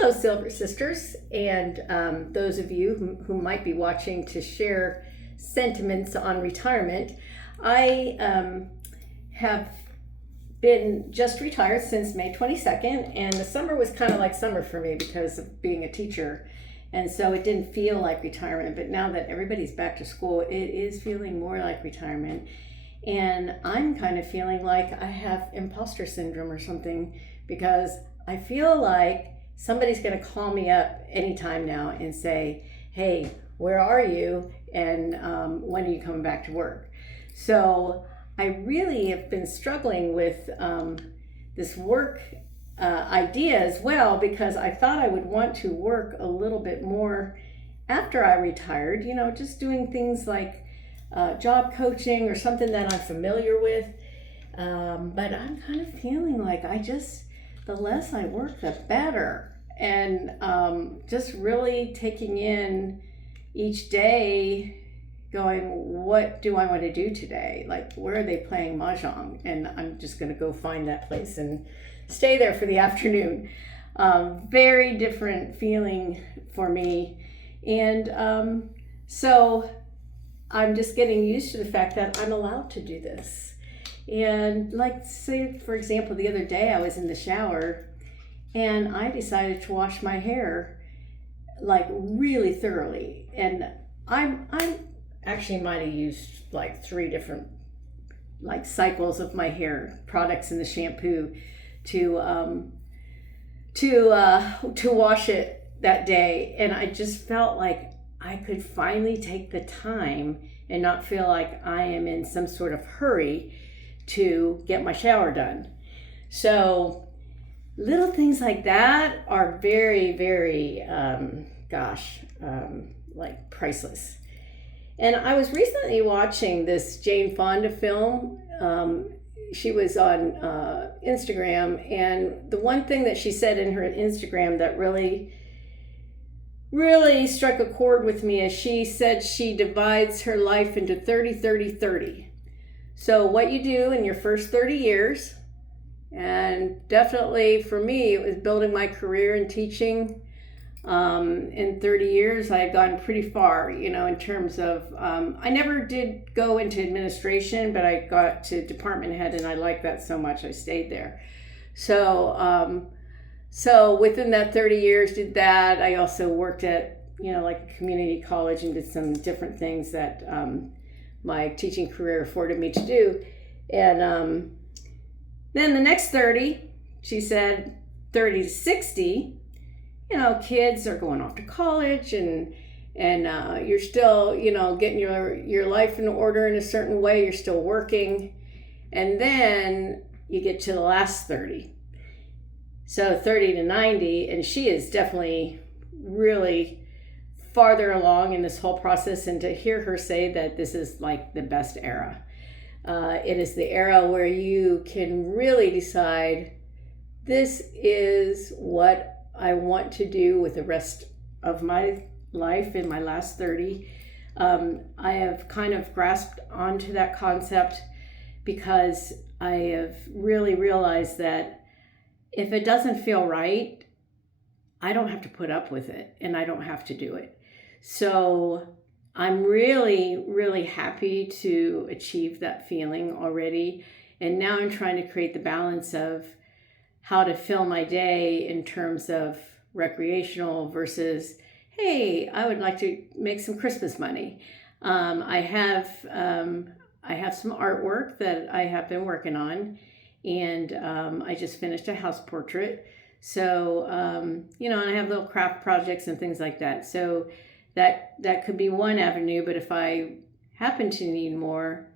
Hello, Silver Sisters, and those of you who might be watching to share sentiments on retirement. I have been just retired since May 22nd, and the summer was kind of like summer for me because of being a teacher, and so it didn't feel like retirement. But now that everybody's back to school, it is feeling more like retirement, and I'm kind of feeling like I have imposter syndrome or something, because I feel like somebody's going to call me up anytime now and say, hey, where are you? And when are you coming back to work? So I really have been struggling with this work idea as well, because I thought I would want to work a little bit more after I retired, just doing things like job coaching or something that I'm familiar with. But I'm kind of feeling like the less I work, the better. And just really taking in each day, going, what do I want to do today? Like, where are they playing Mahjong? And I'm just going to go find that place and stay there for the afternoon. Very different feeling for me. And so I'm just getting used to the fact that I'm allowed to do this. And like, say, for example, the other day I was in the shower and I decided to wash my hair like really thoroughly. And I'm actually might have used like 3 different like cycles of my hair products and the shampoo to wash it that day. And I just felt like I could finally take the time and not feel like I am in some sort of hurry to get my shower done. So little things like that are very, very, like priceless. And I was recently watching this Jane Fonda film. She was on Instagram, and the one thing that she said in her Instagram that really, really struck a chord with me is she said she divides her life into 30, 30, 30. So what you do in your first 30 years, and definitely for me, it was building my career in teaching. In 30 years, I had gone pretty far, in terms of, I never did go into administration, but I got to department head and I liked that so much, I stayed there. So within that 30 years, did that. I also worked at, like a community college and did some different things that my teaching career afforded me to do. And then the next 30, she said 30 to 60, kids are going off to college and you're still, getting your life in order in a certain way. You're still working. And then you get to the last 30. So 30 to 90, and she is definitely really farther along in this whole process. And to hear her say that this is like the best era. It is the era where you can really decide, this is what I want to do with the rest of my life in my last 30. I have kind of grasped onto that concept because I have really realized that if it doesn't feel right, I don't have to put up with it and I don't have to do it. So I'm really, really happy to achieve that feeling already. And now I'm trying to create the balance of how to fill my day in terms of recreational versus, hey, I would like to make some Christmas money. I have some artwork that I have been working on, and I just finished a house portrait. So, and I have little craft projects and things like that. So that could be one avenue, but if I happen to need more,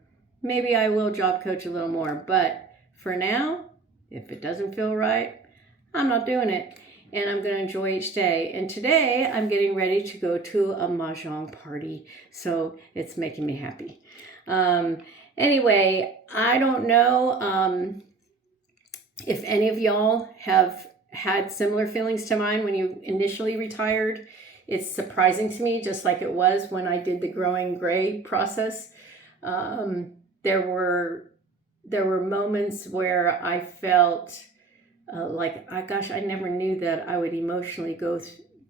maybe I will job coach a little more. But for now, if it doesn't feel right, I'm not doing it. And I'm going to enjoy each day. And today I'm getting ready to go to a Mahjong party. So it's making me happy. Anyway, I don't know if any of y'all have had similar feelings to mine when you initially retired. It's surprising to me, just like it was when I did the growing gray process. There were moments where I felt gosh, I never knew that I would emotionally go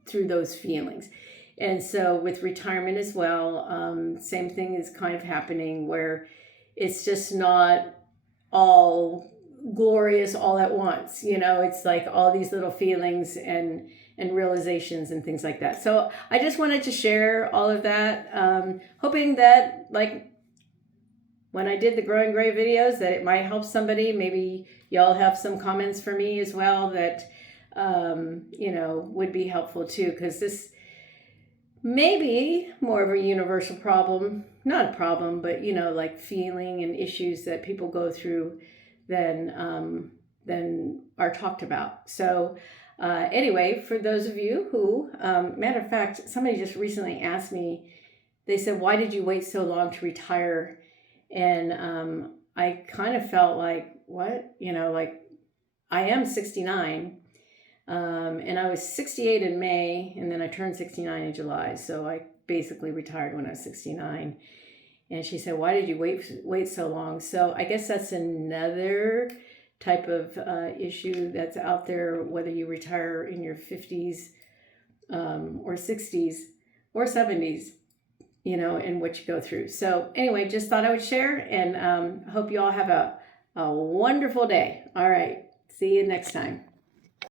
through those feelings. And so with retirement as well, same thing is kind of happening where it's just not all glorious all at once. It's like all these little feelings and realizations and things like that. So I just wanted to share all of that, hoping that, like, when I did the Growing Gray videos, that it might help somebody. Maybe y'all have some comments for me as well that would be helpful too, because this may be more of a universal problem, not a problem, but like feeling and issues that people go through than are talked about. So anyway, for those of you who, matter of fact, somebody just recently asked me, they said, why did you wait so long to retire? And I kind of felt like, what? Like, I am 69, and I was 68 in May, and then I turned 69 in July. So I basically retired when I was 69. And she said, why did you wait so long? So I guess that's another type of issue that's out there, whether you retire in your 50s or 60s or 70s, and what you go through. So anyway, just thought I would share, and hope you all have a wonderful day. All right. See you next time.